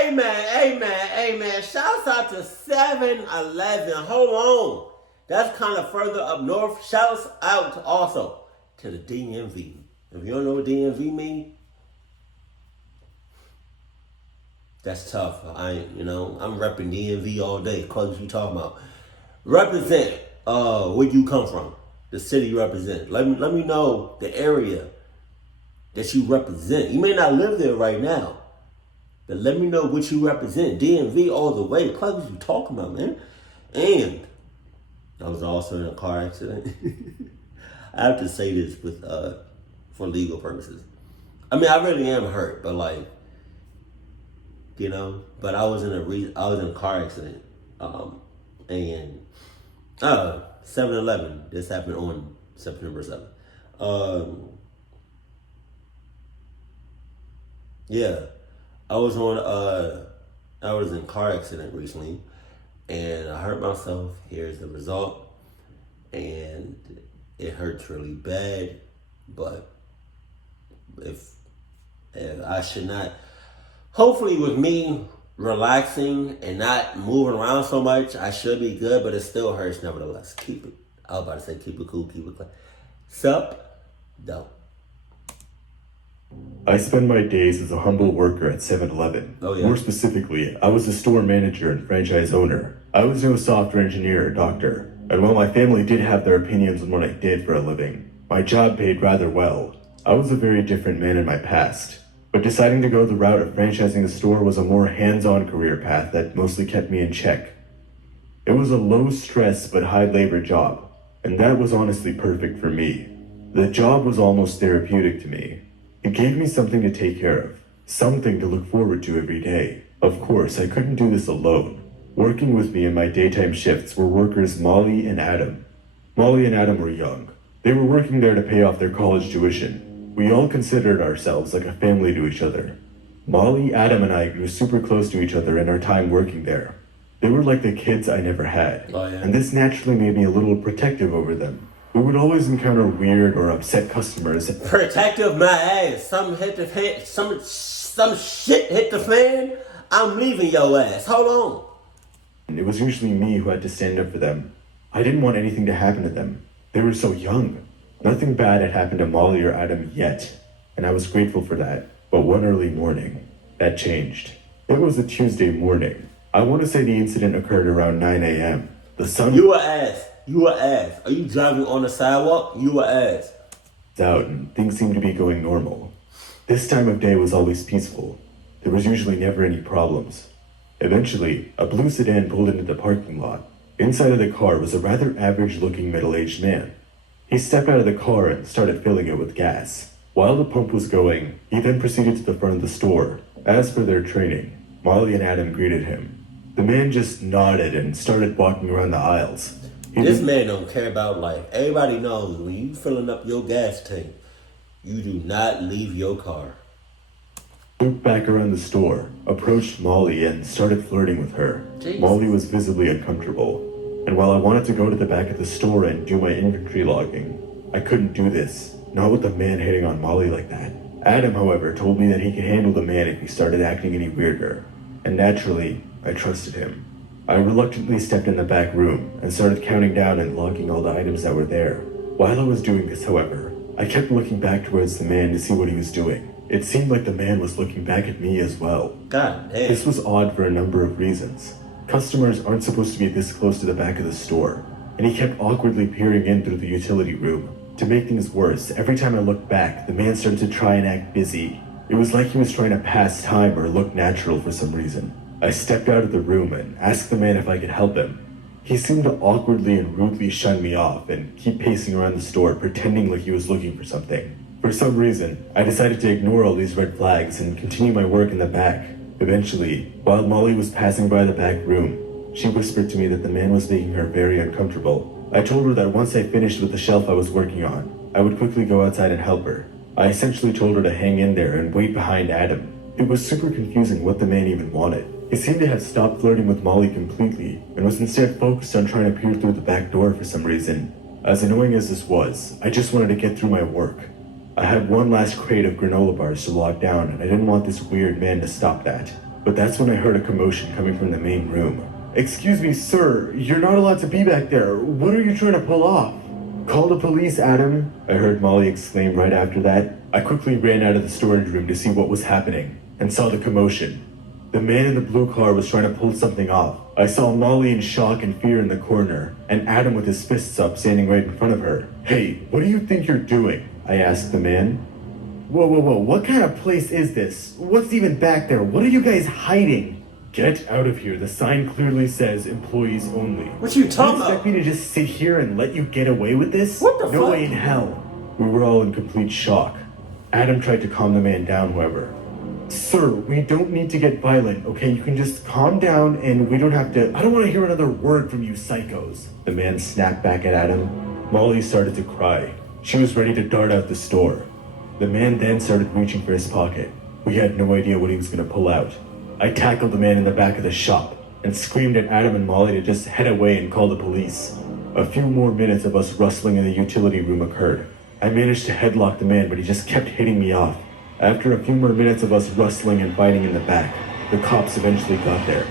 Amen. Shouts out to 7-Eleven. Hold on. That's kind of further up north. Shouts out also to the DMV. If you don't know what DMV means, that's tough. I'm repping DMV all day. Cause you talking about. Represent where you come from. The city you represent. Let me know the area that you represent. You may not live there right now. But let me know what you represent. DMV all the way. Cause what you talking about, man. And I was also in a car accident. I have to say this with for legal purposes. I mean, I really am hurt, but but I was in a car accident, and 7-Eleven. This happened on September 7th. Yeah, I was in a car accident recently, and I hurt myself. Here's the result, and it hurts really bad, but if I should not. Hopefully, with me relaxing and not moving around so much, I should be good, but it still hurts nevertheless. I was about to say keep it cool, keep it clean. Sup? No. I spend my days as a humble worker at 7-Eleven. Oh, yeah. More specifically, I was a store manager and franchise owner. I was no software engineer or doctor. And while my family did have their opinions on what I did for a living, my job paid rather well. I was a very different man in my past. But deciding to go the route of franchising the store was a more hands-on career path that mostly kept me in check. It was a low-stress but high-labor job, and that was honestly perfect for me. The job was almost therapeutic to me. It gave me something to take care of, something to look forward to every day. Of course, I couldn't do this alone. Working with me in my daytime shifts were workers Molly and Adam. Molly and Adam were young. They were working there to pay off their college tuition. We all considered ourselves like a family to each other. Molly, Adam, and I grew super close to each other in our time working there. They were like the kids I never had, and this naturally made me a little protective over them. We would always encounter weird or upset customers. Protective my ass. Some shit hit the fan. I'm leaving your ass. Hold on. It was usually me who had to stand up for them. I didn't want anything to happen to them. They were so young. Nothing bad had happened to Molly or Adam yet, and I was grateful for that. But one early morning, that changed. It was a Tuesday morning. I want to say the incident occurred around 9 a.m. The sun You a ass. Are you driving on the sidewalk? You a ass. was out and things seemed to be going normal. This time of day was always peaceful. There was usually never any problems. Eventually, a blue sedan pulled into the parking lot. Inside of the car was a rather average-looking middle-aged man. He stepped out of the car and started filling it with gas. While the pump was going, he then proceeded to the front of the store. As for their training, Molly and Adam greeted him. The man just nodded and started walking around the aisles. This man don't care about life. Everybody knows when you filling up your gas tank, you do not leave your car. Looked back around the store, approached Molly and started flirting with her. Jeez. Molly was visibly uncomfortable. And while I wanted to go to the back of the store and do my inventory logging, I couldn't do this, not with a man hitting on Molly like that. Adam, however, told me that he could handle the man if he started acting any weirder, and naturally, I trusted him. I reluctantly stepped in the back room and started counting down and logging all the items that were there. While I was doing this, however, I kept looking back towards the man to see what he was doing. It seemed like the man was looking back at me as well. God damn. This was odd for a number of reasons. Customers aren't supposed to be this close to the back of the store, and he kept awkwardly peering in through the utility room. To make things worse, every time I looked back, the man started to try and act busy. It was like he was trying to pass time or look natural for some reason. I stepped out of the room and asked the man if I could help him. He seemed to awkwardly and rudely shun me off and keep pacing around the store pretending like he was looking for something. For some reason, I decided to ignore all these red flags and continue my work in the back. Eventually, while Molly was passing by the back room, she whispered to me that the man was making her very uncomfortable. I told her that once I finished with the shelf I was working on, I would quickly go outside and help her. I essentially told her to hang in there and wait behind Adam. It was super confusing what the man even wanted. He seemed to have stopped flirting with Molly completely and was instead focused on trying to peer through the back door for some reason. As annoying as this was, I just wanted to get through my work. I had one last crate of granola bars to log down, and I didn't want this weird man to stop that. But that's when I heard a commotion coming from the main room. Excuse me, sir, you're not allowed to be back there. What are you trying to pull off? Call the police, Adam, I heard Molly exclaim right after that. I quickly ran out of the storage room to see what was happening, and saw the commotion. The man in the blue car was trying to pull something off. I saw Molly in shock and fear in the corner, and Adam with his fists up standing right in front of her. Hey, what do you think you're doing? I asked the man. Whoa, what kind of place is this? What's even back there? What are you guys hiding? Get out of here. The sign clearly says employees only. What you talking You expect me to just sit here and let you get away with this? What the fuck? No way in hell. We were all in complete shock. Adam tried to calm the man down, however. Sir, we don't need to get violent, okay? You can just calm down and we don't have to... I don't want to hear another word from you psychos. The man snapped back at Adam. Molly started to cry. She was ready to dart out the store. The man then started reaching for his pocket. We had no idea what he was going to pull out. I tackled the man in the back of the shop and screamed at Adam and Molly to just head away and call the police. A few more minutes of us rustling in the utility room occurred. I managed to headlock the man, but he just kept hitting me off. After a few more minutes of us rustling and fighting in the back, the cops eventually got there.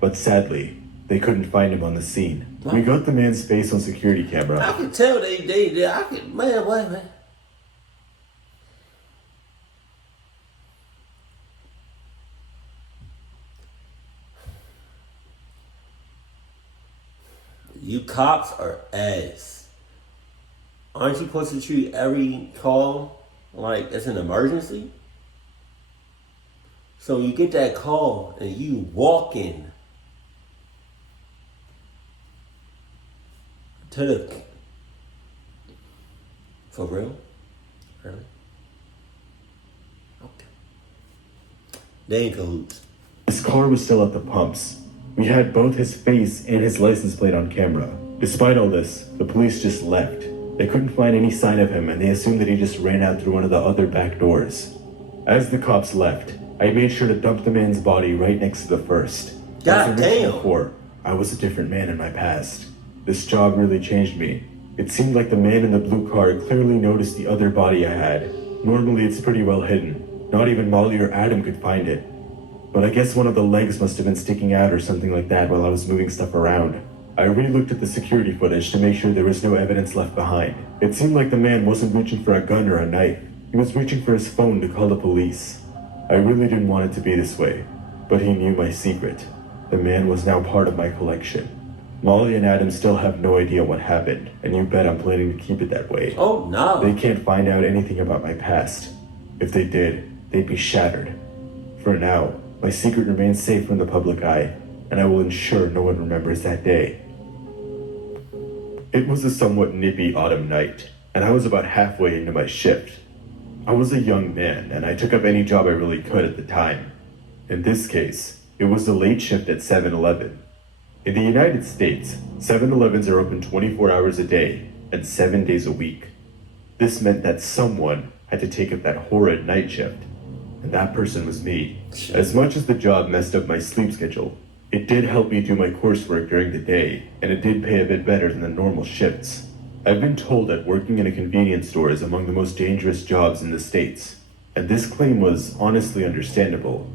But sadly, they couldn't find him on the scene. We got the man's face on security camera. I can tell I can, man. You cops are ass. Aren't you supposed to treat every call like it's an emergency? So you get that call and you walk in to the... For real? Really? Okay. They ain't cahoots. His car was still at the pumps. We had both his face and his license plate on camera. Despite all this, the police just left. They couldn't find any sign of him and they assumed that he just ran out through one of the other back doors. As the cops left, I made sure to dump the man's body right next to the first. God As I mentioned damn. before, I was a different man in my past. This job really changed me. It seemed like the man in the blue car clearly noticed the other body I had. Normally it's pretty well hidden. Not even Molly or Adam could find it. But I guess one of the legs must have been sticking out or something like that while I was moving stuff around. I re-looked at the security footage to make sure there was no evidence left behind. It seemed like the man wasn't reaching for a gun or a knife. He was reaching for his phone to call the police. I really didn't want it to be this way, but he knew my secret. The man was now part of my collection. Molly and Adam still have no idea what happened, and you bet I'm planning to keep it that way. Oh no. They can't find out anything about my past. If they did, they'd be shattered. For now, my secret remains safe from the public eye, and I will ensure no one remembers that day. It was a somewhat nippy autumn night, and I was about halfway into my shift. I was a young man, and I took up any job I really could at the time. In this case, it was the late shift at 7-Eleven. In the United States, 7-Elevens are open 24 hours a day and 7 days a week. This meant that someone had to take up that horrid night shift, and that person was me. As much as the job messed up my sleep schedule, it did help me do my coursework during the day, and it did pay a bit better than the normal shifts. I've been told that working in a convenience store is among the most dangerous jobs in the States, and this claim was honestly understandable.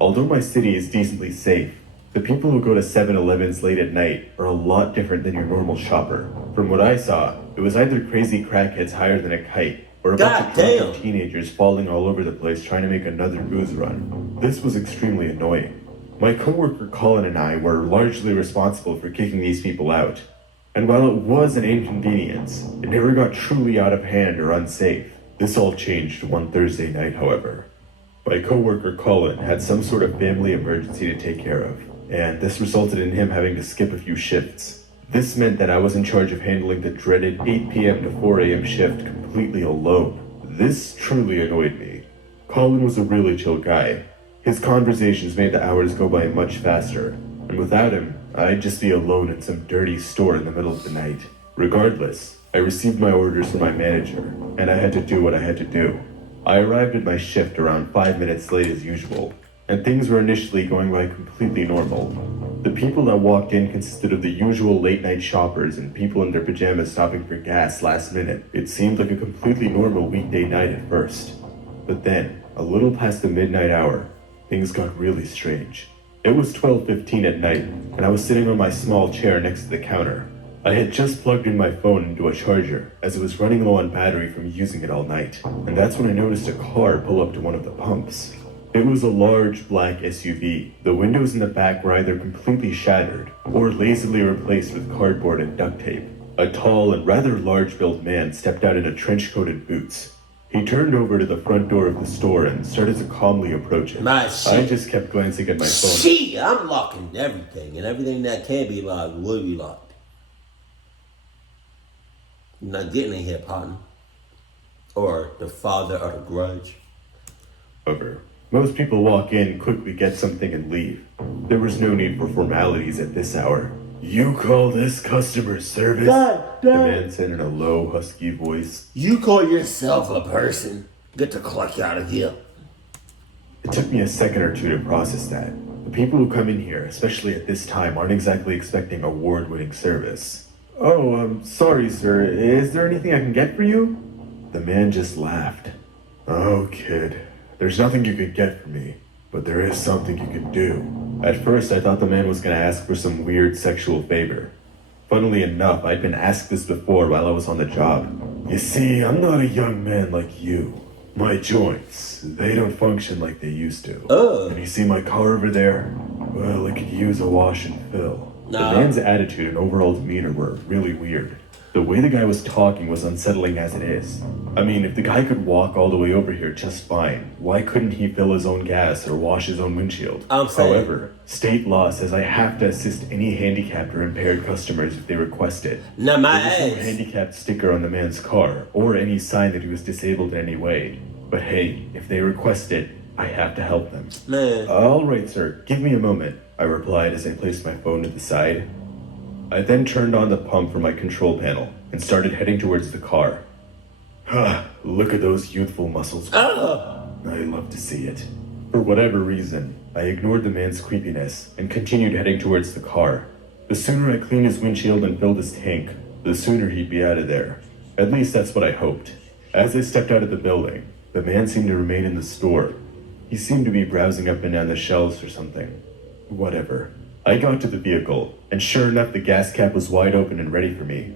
Although my city is decently safe, the people who go to 7-Elevens late at night are a lot different than your normal shopper. From what I saw, it was either crazy crackheads higher than a kite, or a bunch of drunken teenagers falling all over the place trying to make another booze run. This was extremely annoying. My coworker Colin and I were largely responsible for kicking these people out. And while it was an inconvenience, it never got truly out of hand or unsafe. This all changed one Thursday night, however. My coworker Colin had some sort of family emergency to take care of, and this resulted in him having to skip a few shifts. This meant that I was in charge of handling the dreaded 8 p.m. to 4 a.m. shift completely alone. This truly annoyed me. Colin was a really chill guy. His conversations made the hours go by much faster, and without him, I'd just be alone in some dirty store in the middle of the night. Regardless, I received my orders from my manager, and I had to do what I had to do. I arrived at my shift around 5 minutes late as usual, and things were initially going by completely normal. The people that walked in consisted of the usual late-night shoppers and people in their pajamas stopping for gas last minute. It seemed like a completely normal weekday night at first. But then, a little past the midnight hour, things got really strange. It was 12:15 at night, and I was sitting on my small chair next to the counter. I had just plugged in my phone into a charger, as it was running low on battery from using it all night, and that's when I noticed a car pull up to one of the pumps. It was a large black SUV. The windows in the back were either completely shattered, or lazily replaced with cardboard and duct tape. A tall and rather large-built man stepped out in trench-coated boots. He turned over to the front door of the store and started to calmly approach it. My I shit. just kept glancing at my phone. Shit, I'm locking everything, and everything that can be locked will be locked. You're not getting in here, partner. Or the father of the grudge. However, most people walk in, quickly get something, and leave. There was no need for formalities at this hour. You call this customer service? Dad. The man said in a low, husky voice. You call yourself a person. Get the cluck out of here. It took me a second or two to process that. The people who come in here, especially at this time, aren't exactly expecting award-winning service. Oh, sorry, sir. Is there anything I can get for you? The man just laughed. Oh, kid. There's nothing you could get for me, but there is something you can do. At first, I thought the man was going to ask for some weird sexual favor. Funnily enough, I'd been asked this before while I was on the job. You see, I'm not a young man like you. My joints, they don't function like they used to. And you see my car over there? Well, it could use a wash and fill. Nah. The man's attitude and overall demeanor were really weird. The way the guy was talking was unsettling as it is. I mean, if the guy could walk all the way over here just fine, why couldn't he fill his own gas or wash his own windshield? I'm saying. However, state law says I have to assist any handicapped or impaired customers if they request it. Now my There was no ass. handicapped sticker on the man's car, or any sign that he was disabled in any way. But hey, if they request it, I have to help them. Man. All right, sir. Give me a moment, I replied as I placed my phone to the side. I then turned on the pump from my control panel and started heading towards the car. Look at those youthful muscles. I love to see it. For whatever reason, I ignored the man's creepiness and continued heading towards the car. The sooner I cleaned his windshield and filled his tank, the sooner he'd be out of there. At least that's what I hoped. As I stepped out of the building, the man seemed to remain in the store. He seemed to be browsing up and down the shelves or something. Whatever. I got to the vehicle, and sure enough, the gas cap was wide open and ready for me.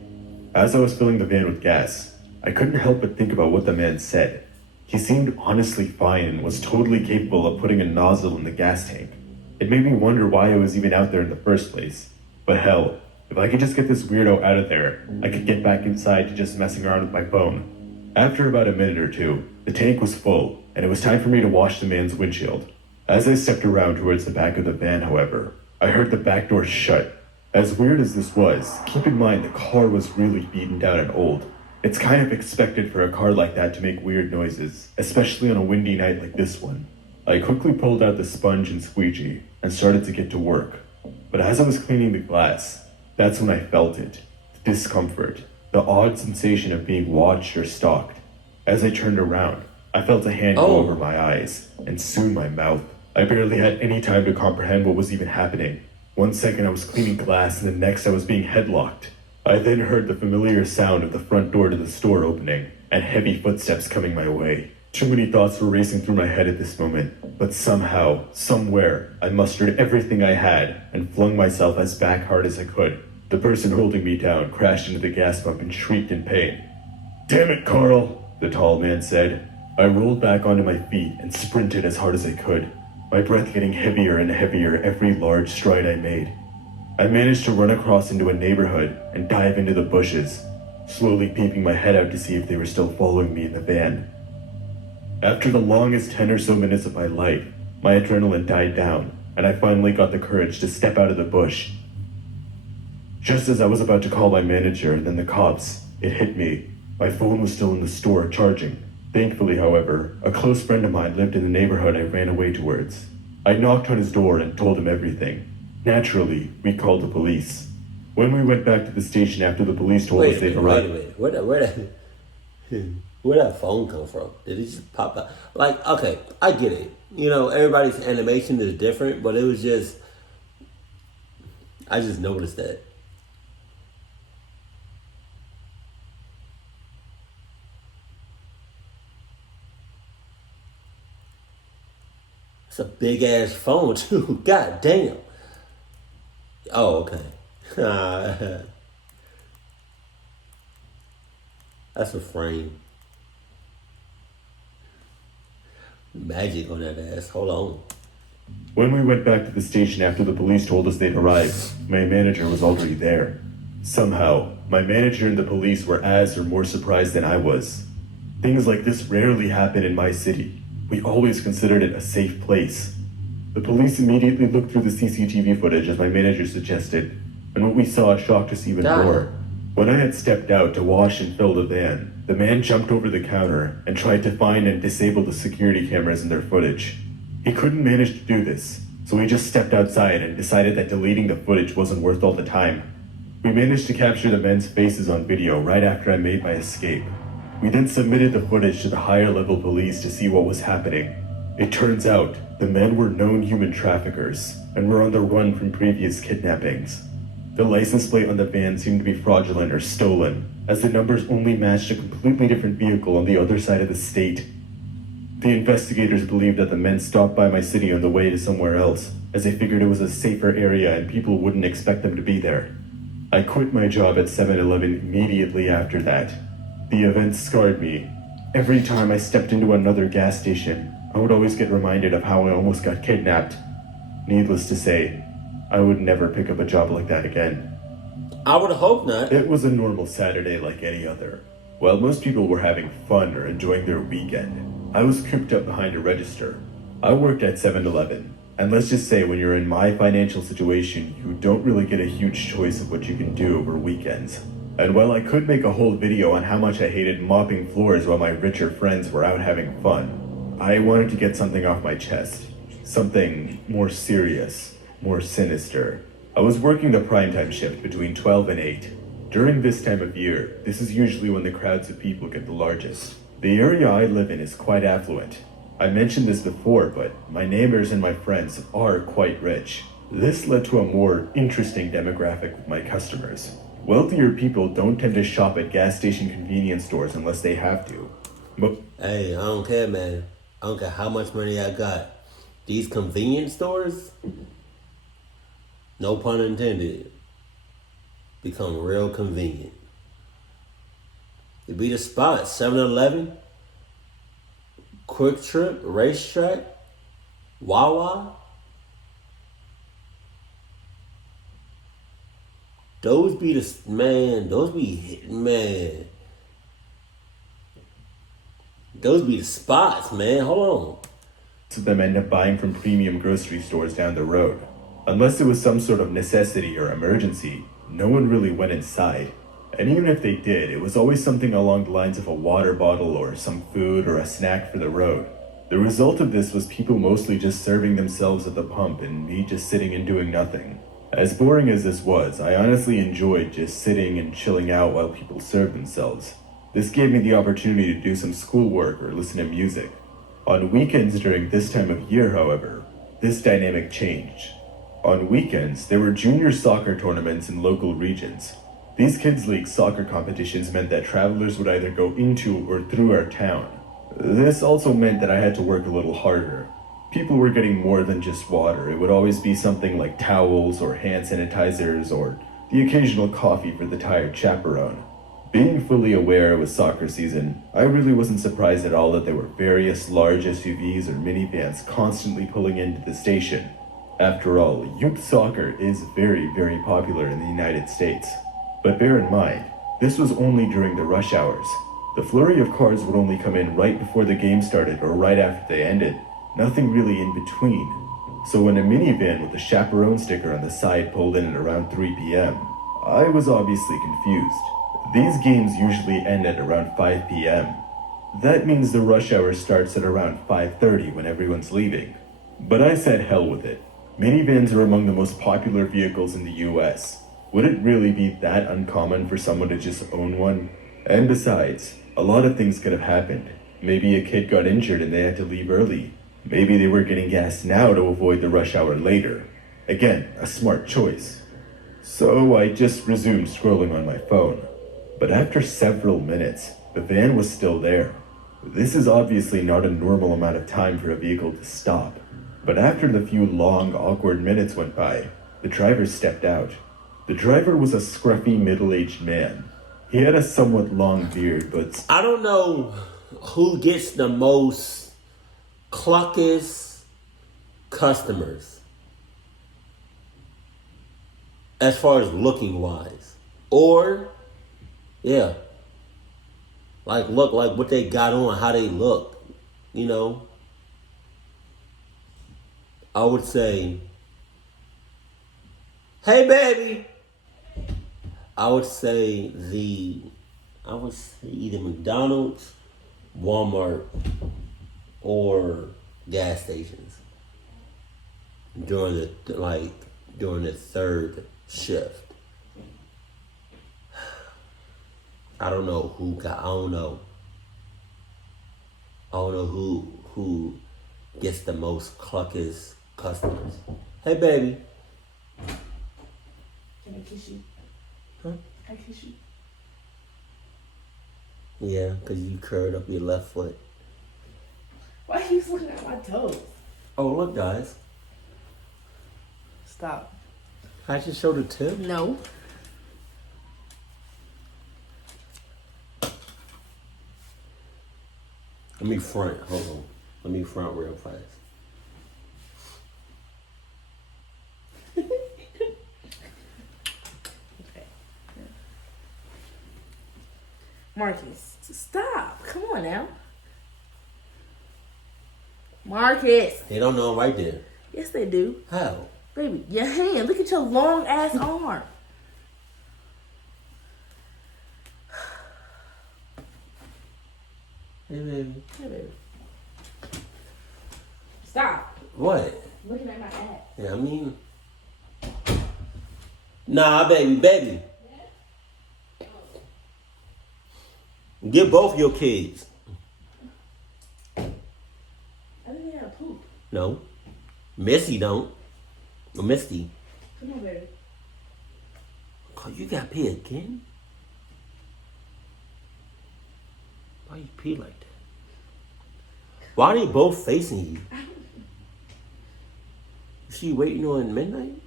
As I was filling the van with gas, I couldn't help but think about what the man said. He seemed honestly fine and was totally capable of putting a nozzle in the gas tank. It made me wonder why I was even out there in the first place. But hell, if I could just get this weirdo out of there, I could get back inside to just messing around with my phone. After about a minute or two, the tank was full, and it was time for me to wash the man's windshield. As I stepped around towards the back of the van, however, I heard the back door shut. As weird as this was, keep in mind the car was really beaten down and old. It's kind of expected for a car like that to make weird noises, especially on a windy night like this one. I quickly pulled out the sponge and squeegee and started to get to work. But as I was cleaning the glass, that's when I felt it. The discomfort, the odd sensation of being watched or stalked. As I turned around, I felt a hand go over my eyes, and soon my mouth. I barely had any time to comprehend what was even happening. 1 second I was cleaning glass, and the next I was being headlocked. I then heard the familiar sound of the front door to the store opening, and heavy footsteps coming my way. Too many thoughts were racing through my head at this moment, but somehow, somewhere, I mustered everything I had, and flung myself as back hard as I could. The person holding me down crashed into the gas pump and shrieked in pain. "Damn it, Carl," the tall man said. I rolled back onto my feet and sprinted as hard as I could, my breath getting heavier and heavier every large stride I made. I managed to run across into a neighborhood and dive into the bushes, slowly peeping my head out to see if they were still following me in the van. After the longest 10 or so minutes of my life, my adrenaline died down, and I finally got the courage to step out of the bush. Just as I was about to call my manager and then the cops, it hit me. My phone was still in the store charging. Thankfully, however, a close friend of mine lived in the neighborhood I ran away towards. I knocked on his door and told him everything. Naturally, we called the police. When we went back to the station after the police told us they'd arrived... Wait a minute. Where'd that phone come from? Did it just pop out? Like, okay, I get it. You know, everybody's animation is different, but it was just... I just noticed that. It's a big ass phone too. God damn. Oh, okay. That's a frame. Magic on that ass. Hold on. When we went back to the station after the police told us they'd arrived, my manager was already there. Somehow, my manager and the police were as or more surprised than I was. Things like this rarely happen in my city. We always considered it a safe place. The police immediately looked through the CCTV footage as my manager suggested, and what we saw shocked us even more. When I had stepped out to wash and fill the van, the man jumped over the counter and tried to find and disable the security cameras in their footage. He couldn't manage to do this, so he just stepped outside and decided that deleting the footage wasn't worth all the time. We managed to capture the men's faces on video right after I made my escape. We then submitted the footage to the higher level police to see what was happening. It turns out, the men were known human traffickers and were on the run from previous kidnappings. The license plate on the van seemed to be fraudulent or stolen, as the numbers only matched a completely different vehicle on the other side of the state. The investigators believed that the men stopped by my city on the way to somewhere else, as they figured it was a safer area and people wouldn't expect them to be there. I quit my job at 7-Eleven immediately after that. The event scarred me. Every time I stepped into another gas station, I would always get reminded of how I almost got kidnapped. Needless to say, I would never pick up a job like that again. I would hope not. It was a normal Saturday like any other. While most people were having fun or enjoying their weekend, I was cooped up behind a register. I worked at 7-Eleven, and let's just say when you're in my financial situation, you don't really get a huge choice of what you can do over weekends. And while I could make a whole video on how much I hated mopping floors while my richer friends were out having fun, I wanted to get something off my chest. Something more serious, more sinister. I was working the primetime shift between 12 and 8. During this time of year, this is usually when the crowds of people get the largest. The area I live in is quite affluent. I mentioned this before, but my neighbors and my friends are quite rich. This led to a more interesting demographic with my customers. Wealthier people don't tend to shop at gas station convenience stores unless they have to. But Hey, I don't care, man. I don't care how much money I got. These convenience stores, no pun intended, become real convenient. It be the spot. 7-Eleven, Quick Trip, Racetrack, Wawa. Those be the, man, those be the spots, man. Hold on. most of them end up buying from premium grocery stores down the road. Unless it was some sort of necessity or emergency, no one really went inside. And even if they did, it was always something along the lines of a water bottle or some food or a snack for the road. The result of this was people mostly just serving themselves at the pump and me just sitting and doing nothing. As boring as this was, I honestly enjoyed just sitting and chilling out while people served themselves. This gave me the opportunity to do some schoolwork or listen to music. On weekends during this time of year, however, this dynamic changed. On weekends, there were junior soccer tournaments in local regions. These kids' league soccer competitions meant that travelers would either go into or through our town. This also meant that I had to work a little harder. People were getting more than just water. It would always be something like towels or hand sanitizers or the occasional coffee for the tired chaperone. Being fully aware it was soccer season, I really wasn't surprised at all that there were various large SUVs or minivans constantly pulling into the station. After all, youth soccer is very, very popular in the United States. But bear in mind, this was only during the rush hours. The flurry of cars would only come in right before the game started or right after they ended. Nothing really in between. So when a minivan with a chaperone sticker on the side pulled in at around 3 p.m., I was obviously confused. These games usually end at around 5 p.m. That means the rush hour starts at around 5:30 when everyone's leaving. But I said hell with it. Minivans are among the most popular vehicles in the US. Would it really be that uncommon for someone to just own one? And besides, a lot of things could have happened. Maybe a kid got injured and they had to leave early. Maybe they were getting gas now to avoid the rush hour later. Again, a smart choice. So I just resumed scrolling on my phone. But after several minutes, the van was still there. This is obviously not a normal amount of time for a vehicle to stop. But after the few long, awkward minutes went by, the driver stepped out. The driver was a scruffy, middle-aged man. He had a somewhat long beard, but I don't know who gets the most cluckiest customers as far as looking wise. Or, yeah, like look like what they got on, how they look, you know. I would say, hey baby. I would say either McDonald's, Walmart, or gas stations during the third shift. I don't know who gets the most cluckiest customers. Hey baby. Can I kiss you? Huh? Can I kiss you? Yeah, because you curled up your left foot. Why are you looking at my toes? Oh, look, guys. Stop. I just showed a tip. No. Let me front. Hold on. Let me front real fast. Okay. Marcus, stop. Come on now. Marcus. They don't know I'm right there. Yes, they do. How? Baby, your hand. Look at your long ass arm. Hey, baby. Hey, baby. Stop. What? Looking at my ass. Yeah, I mean. Nah, baby. Get both your kids. I didn't have poop. No. Missy don't. Or Misty. Come on, baby. Oh, you got pee again? Why you pee like that? Why are they both facing you? Is she waiting on midnight?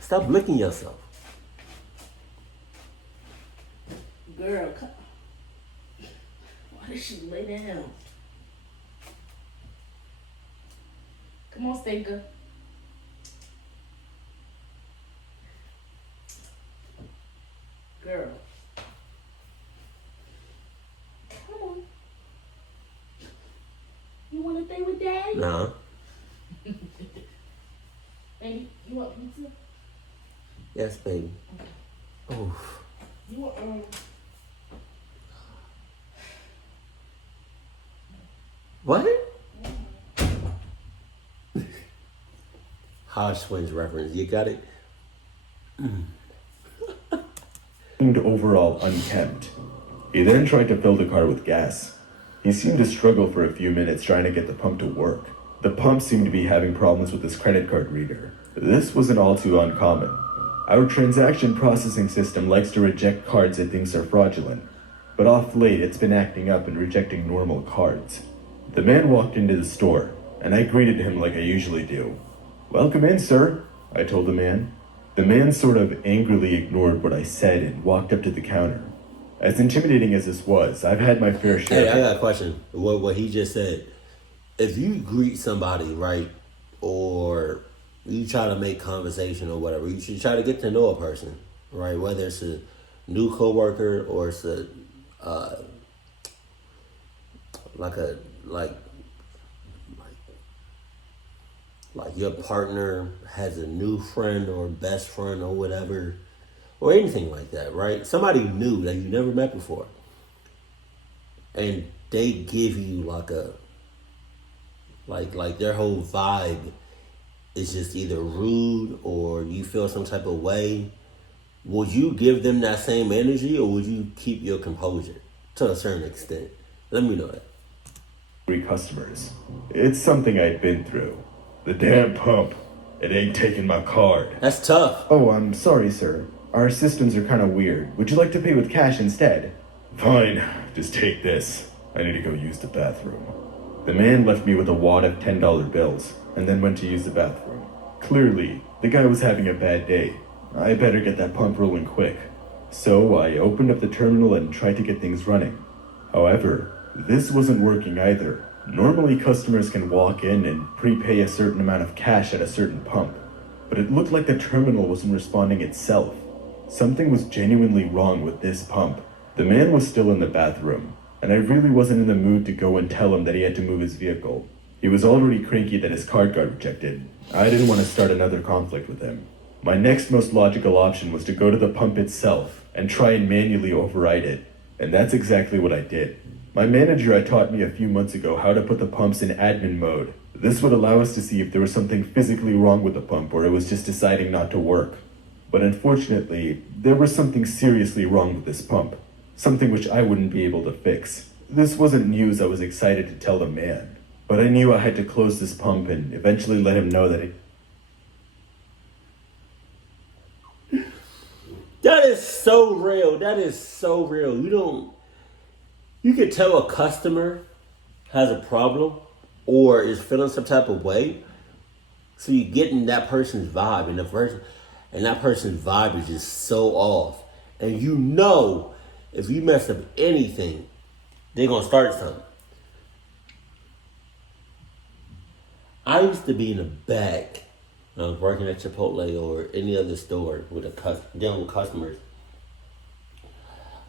Stop licking yourself. Girl, come. Why did she lay down? Come on, Stinker. Girl. Come on. You want to stay with Daddy? Nah. Baby, you want pizza? Yes, baby. Oh. You want What? Hodge Twins reference. You got it? seemed overall unkempt. He then tried to fill the car with gas. He seemed to struggle for a few minutes trying to get the pump to work. The pump seemed to be having problems with his credit card reader. This wasn't all too uncommon. Our transaction processing system likes to reject cards it thinks are fraudulent, but off late it's been acting up and rejecting normal cards. The man walked into the store, and I greeted him like I usually do. "Welcome in, sir," I told the man. The man sort of angrily ignored what I said and walked up to the counter. As intimidating as this was, I've had my fair share. Hey, I got a question. What he just said. If you greet somebody, right, or you try to make conversation or whatever, you should try to get to know a person, right? Whether it's a new coworker or it's a like your partner has a new friend or best friend or whatever, or anything like that, right? Somebody new that you never met before, and they give you like a like their whole vibe is just either rude or you feel some type of way. Would you give them that same energy, or would you keep your composure to a certain extent? Let me know that. Customers. It's something I'd been through. The damn pump. It ain't taking my card. That's tough. Oh, I'm sorry, sir. Our systems are kind of weird. Would you like to pay with cash instead? Fine. Just take this. I need to go use the bathroom. The man left me with a wad of $10 bills and then went to use the bathroom. Clearly, the guy was having a bad day. I better get that pump rolling quick. So I opened up the terminal and tried to get things running. However, this wasn't working either. Normally customers can walk in and prepay a certain amount of cash at a certain pump, but it looked like the terminal wasn't responding itself. Something was genuinely wrong with this pump. The man was still in the bathroom, and I really wasn't in the mood to go and tell him that he had to move his vehicle. He was already cranky that his card got rejected. I didn't want to start another conflict with him. My next most logical option was to go to the pump itself and try and manually override it, and that's exactly what I did. My manager had taught me a few months ago how to put the pumps in admin mode. This would allow us to see if there was something physically wrong with the pump or it was just deciding not to work. But unfortunately, there was something seriously wrong with this pump, something which I wouldn't be able to fix. This wasn't news I was excited to tell the man, but I knew I had to close this pump and eventually let him know that it... That is so real. That is so real. You could tell a customer has a problem or is feeling some type of way. So you get in that person's vibe, and that person's vibe is just so off. And you know, if you mess up anything, they're gonna start something. I used to be in the back when I was working at Chipotle or any other store with dealing with customers.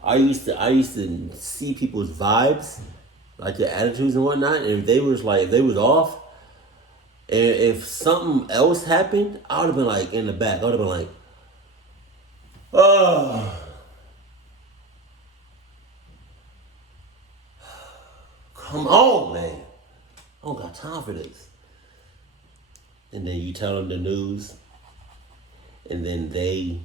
I used to see people's vibes, like their attitudes and whatnot, and if they was off, and if something else happened, I would have been like in the back. I would have been like, oh, come on, man. I don't got time for this. And then you tell them the news, and then they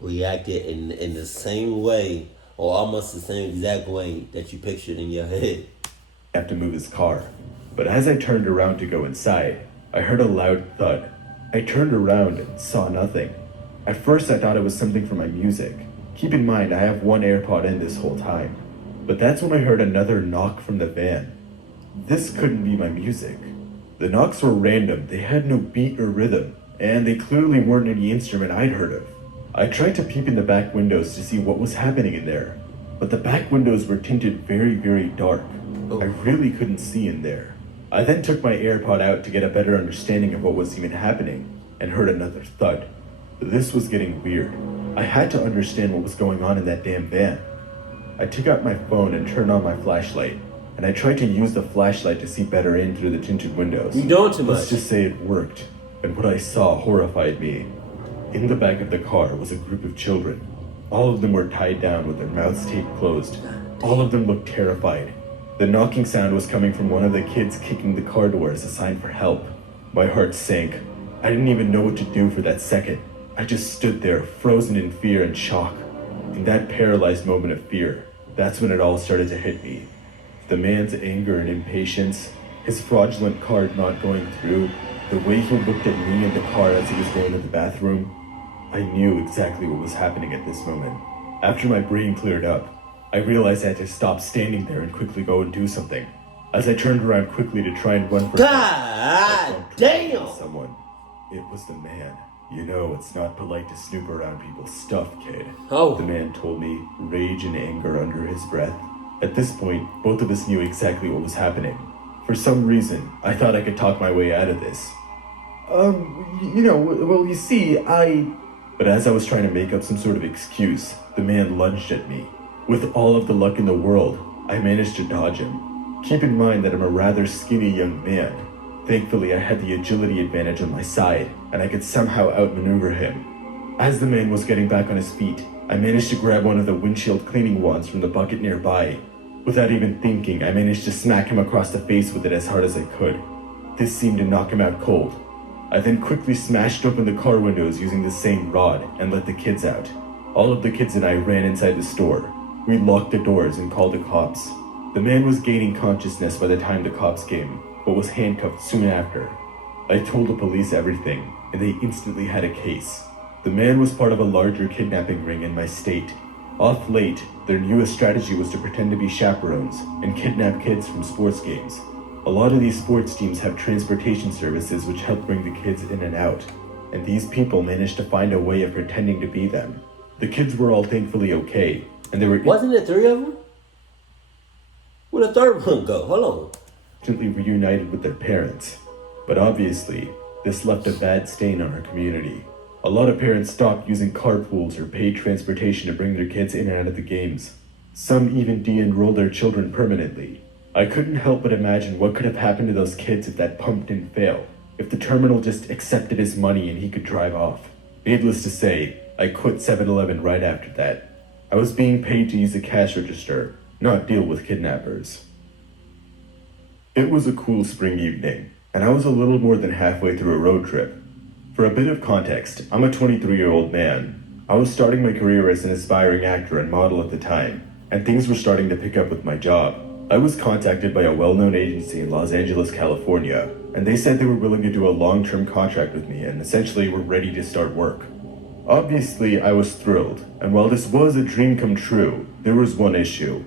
reacted in the same way, or almost the same exact way that you pictured in your head. have to move his car. But as I turned around to go inside, I heard a loud thud. I turned around and saw nothing. At first I thought it was something from my music. Keep in mind I have one AirPod in this whole time. But that's when I heard another knock from the van. This couldn't be my music. The knocks were random, they had no beat or rhythm, and they clearly weren't any instrument I'd heard of. I tried to peep in the back windows to see what was happening in there, but the back windows were tinted very, very dark. I really couldn't see in there. I then took my AirPod out to get a better understanding of what was even happening, and heard another thud. This was getting weird. I had to understand what was going on in that damn van. I took out my phone and turned on my flashlight, and I tried to use the flashlight to see better in through the tinted windows. You don't too much. Let's just say it worked, and what I saw horrified me. In the back of the car was a group of children. All of them were tied down with their mouths taped closed. All of them looked terrified. The knocking sound was coming from one of the kids kicking the car door as a sign for help. My heart sank. I didn't even know what to do for that second. I just stood there, frozen in fear and shock. In that paralyzed moment of fear, that's when it all started to hit me. The man's anger and impatience, his fraudulent card not going through, the way he looked at me in the car as he was going to the bathroom. I knew exactly what was happening at this moment. After my brain cleared up, I realized I had to stop standing there and quickly go and do something. As I turned around quickly to try and run for God damn! Someone. It was the man. You know, it's not polite to snoop around people's stuff, kid. Oh. The man told me, rage and anger under his breath. At this point, both of us knew exactly what was happening. For some reason, I thought I could talk my way out of this. You see, But as I was trying to make up some sort of excuse, the man lunged at me. With all of the luck in the world, I managed to dodge him. Keep in mind that I'm a rather skinny young man. Thankfully, I had the agility advantage on my side, and I could somehow outmaneuver him. As the man was getting back on his feet, I managed to grab one of the windshield cleaning wands from the bucket nearby. Without even thinking, I managed to smack him across the face with it as hard as I could. This seemed to knock him out cold. I then quickly smashed open the car windows using the same rod and let the kids out. All of the kids and I ran inside the store. We locked the doors and called the cops. The man was gaining consciousness by the time the cops came, but was handcuffed soon after. I told the police everything, and they instantly had a case. The man was part of a larger kidnapping ring in my state. Off late, their newest strategy was to pretend to be chaperones and kidnap kids from sports games. A lot of these sports teams have transportation services which help bring the kids in and out, and these people managed to find a way of pretending to be them. The kids were all thankfully okay, and they were Wasn't there 3 of them? Where'd the third one go? Hold on. instantly reunited with their parents. But obviously, this left a bad stain on our community. A lot of parents stopped using carpools or paid transportation to bring their kids in and out of the games. Some even de-enrolled their children permanently. I couldn't help but imagine what could have happened to those kids if that pump didn't fail, if the terminal just accepted his money and he could drive off. Needless to say, I quit 7-Eleven right after that. I was being paid to use a cash register, not deal with kidnappers. It was a cool spring evening, and I was a little more than halfway through a road trip. For a bit of context, I'm a 23-year-old man. I was starting my career as an aspiring actor and model at the time, and things were starting to pick up with my job. I was contacted by a well-known agency in Los Angeles, California, and they said they were willing to do a long-term contract with me and essentially were ready to start work. Obviously, I was thrilled, and while this was a dream come true, there was one issue.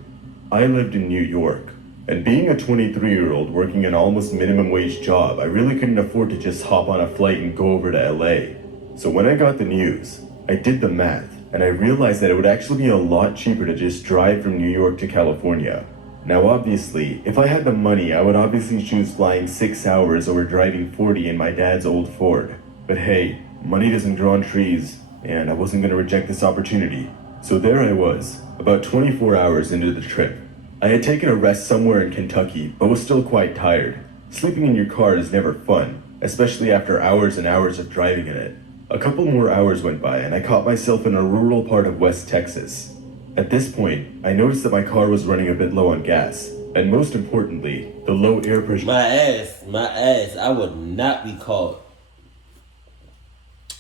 I lived in New York, and being a 23-year-old working an almost minimum wage job, I really couldn't afford to just hop on a flight and go over to LA. So when I got the news, I did the math, and I realized that it would actually be a lot cheaper to just drive from New York to California. Now obviously, if I had the money, I would obviously choose flying 6 hours over driving 40 in my dad's old Ford. But hey, money doesn't grow on trees, and I wasn't going to reject this opportunity. So there I was, about 24 hours into the trip. I had taken a rest somewhere in Kentucky, but was still quite tired. Sleeping in your car is never fun, especially after hours and hours of driving in it. A couple more hours went by and I caught myself in a rural part of West Texas. At this point, I noticed that my car was running a bit low on gas, and most importantly, the low air pressure. My ass, I would not be caught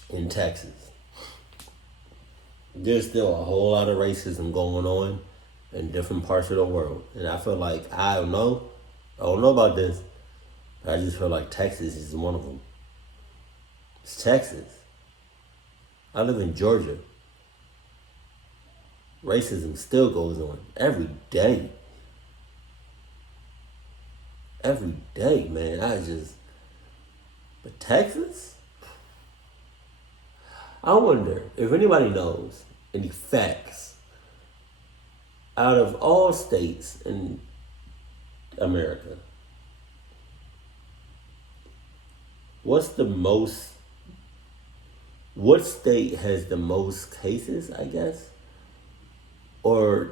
in Texas. There's still a whole lot of racism going on in different parts of the world. And I feel like, I don't know about this, but I just feel like Texas is one of them. It's Texas. I live in Georgia. Racism still goes on every day. Every day, man. But Texas? I wonder if anybody knows any facts out of all states in America. What state has the most cases, I guess? Or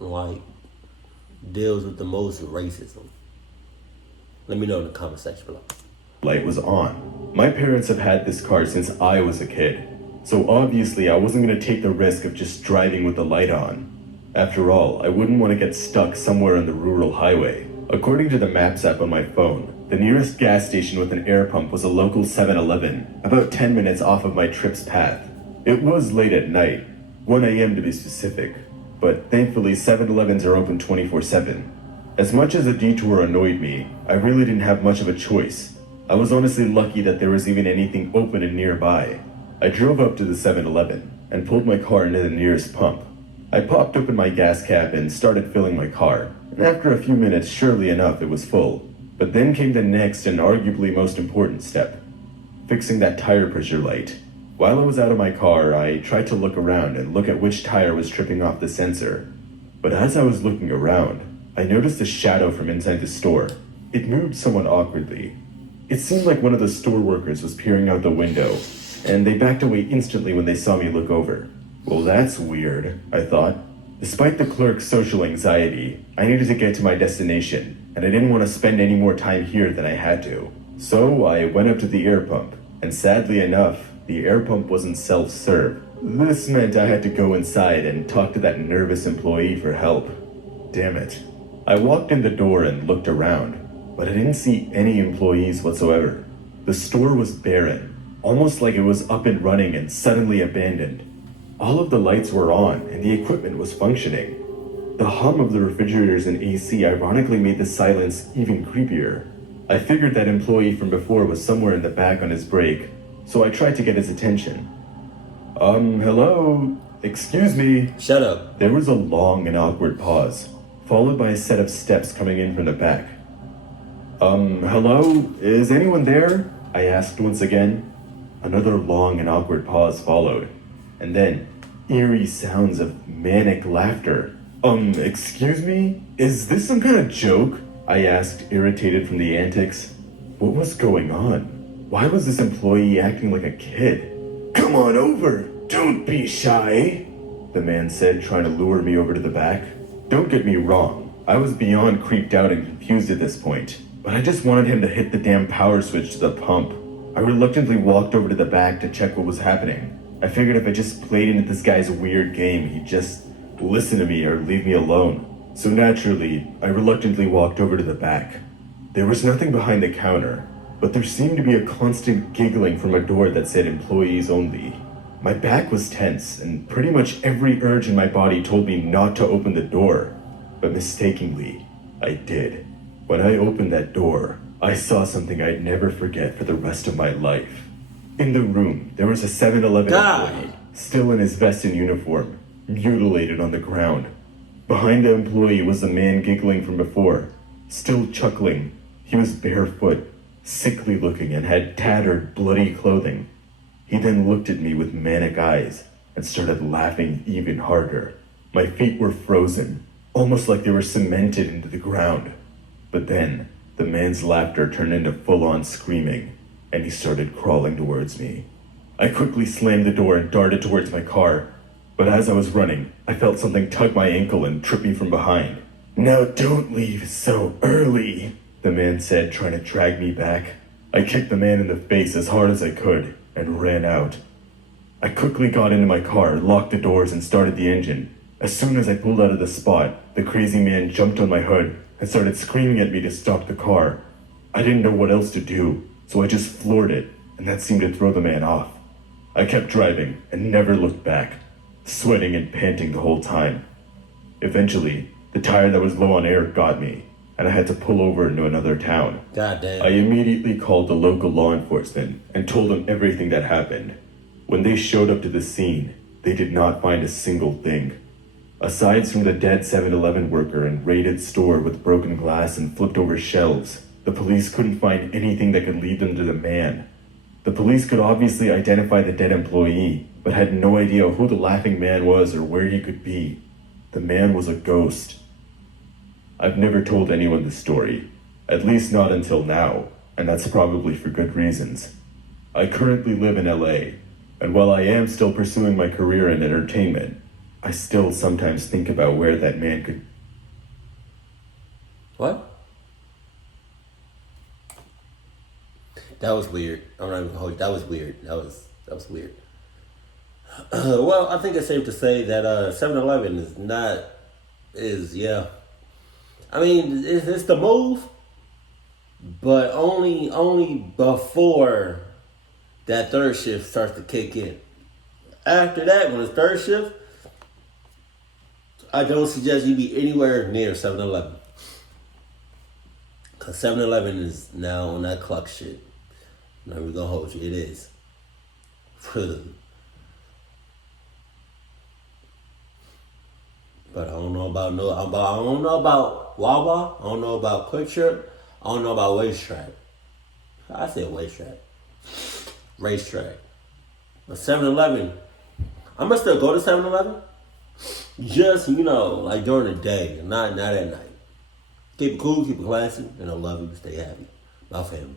like deals with the most racism? Let me know in the comment section below. Light was on. My parents have had this car since I was a kid, so obviously I wasn't going to take the risk of just driving with the light on. After all, I wouldn't want to get stuck somewhere on the rural highway. According to the Maps app on my phone, the nearest gas station with an air pump was a local 7-Eleven, about 10 minutes off of my trip's path. It was late at night, 1 a.m. to be specific, but thankfully 7-Elevens are open 24/7. As much as the detour annoyed me, I really didn't have much of a choice. I was honestly lucky that there was even anything open and nearby. I drove up to the 7-Eleven and pulled my car into the nearest pump. I popped open my gas cap and started filling my car, and after a few minutes, surely enough, it was full. But then came the next and arguably most important step, fixing that tire pressure light. While I was out of my car, I tried to look around and look at which tire was tripping off the sensor. But as I was looking around, I noticed a shadow from inside the store. It moved somewhat awkwardly. It seemed like one of the store workers was peering out the window, and they backed away instantly when they saw me look over. Well, that's weird, I thought. Despite the clerk's social anxiety, I needed to get to my destination, and I didn't want to spend any more time here than I had to. So I went up to the air pump, and sadly enough, the air pump wasn't self-serve. This meant I had to go inside and talk to that nervous employee for help. Damn it. I walked in the door and looked around, but I didn't see any employees whatsoever. The store was barren, almost like it was up and running and suddenly abandoned. All of the lights were on and the equipment was functioning. The hum of the refrigerators and AC ironically made the silence even creepier. I figured that employee from before was somewhere in the back on his break, so I tried to get his attention. Hello? Excuse me? Shut up. There was a long and awkward pause, followed by a set of steps coming in from the back. Hello? Is anyone there? I asked once again. Another long and awkward pause followed, and then eerie sounds of manic laughter. Excuse me? Is this some kind of joke? I asked, irritated from the antics. What was going on? Why was this employee acting like a kid? Come on over! Don't be shy! The man said, trying to lure me over to the back. Don't get me wrong, I was beyond creeped out and confused at this point, but I just wanted him to hit the damn power switch to the pump. I reluctantly walked over to the back to check what was happening. I figured if I just played into this guy's weird game, he'd just listen to me or leave me alone. So naturally, I reluctantly walked over to the back. There was nothing behind the counter, but there seemed to be a constant giggling from a door that said employees only. My back was tense, and pretty much every urge in my body told me not to open the door. But mistakenly, I did. When I opened that door, I saw something I'd never forget for the rest of my life. In the room, there was a 7-Eleven employee, still in his vest and uniform, mutilated on the ground. Behind the employee was the man giggling from before, still chuckling. He was barefoot, sickly looking, and had tattered, bloody clothing. He then looked at me with manic eyes and started laughing even harder. My feet were frozen, almost like they were cemented into the ground. But then, the man's laughter turned into full-on screaming, and he started crawling towards me. I quickly slammed the door and darted towards my car, but as I was running, I felt something tug my ankle and trip me from behind. Now don't leave so early, the man said, trying to drag me back. I kicked the man in the face as hard as I could and ran out. I quickly got into my car, locked the doors, and started the engine. As soon as I pulled out of the spot, the crazy man jumped on my hood and started screaming at me to stop the car. I didn't know what else to do, so I just floored it, and that seemed to throw the man off. I kept driving and never looked back, sweating and panting the whole time. Eventually, the tire that was low on air got me, and I had to pull over into another town. Goddamn. I immediately called the local law enforcement and told them everything that happened. When they showed up to the scene, they did not find a single thing. Aside from the dead 7-Eleven worker and raided store with broken glass and flipped over shelves, the police couldn't find anything that could lead them to the man. The police could obviously identify the dead employee, but had no idea who the laughing man was or where he could be. The man was a ghost. I've never told anyone the story, at least not until now, and that's probably for good reasons. I currently live in LA, and while I am still pursuing my career in entertainment, I still sometimes think about where that man could... What? That was weird. I'm not even gonna hold you. That was weird. That was weird. Well, I think it's safe to say that 7-Eleven yeah. I mean, it's the move, but only before that third shift starts to kick in. After that, when it's third shift, I don't suggest you be anywhere near 7-Eleven. Because 7-Eleven is now on that clock shit. I'm not even gonna hold you. It is. But I don't know about I don't know about Wawa. I don't know about Quick Trip. I don't know about Racetrack. I said Racetrack. Racetrack. But 7-Eleven, I'm gonna still go to 7-Eleven. Just, like during the day, not at night. Keep it cool, keep it classy, and I love you. Stay happy. My family.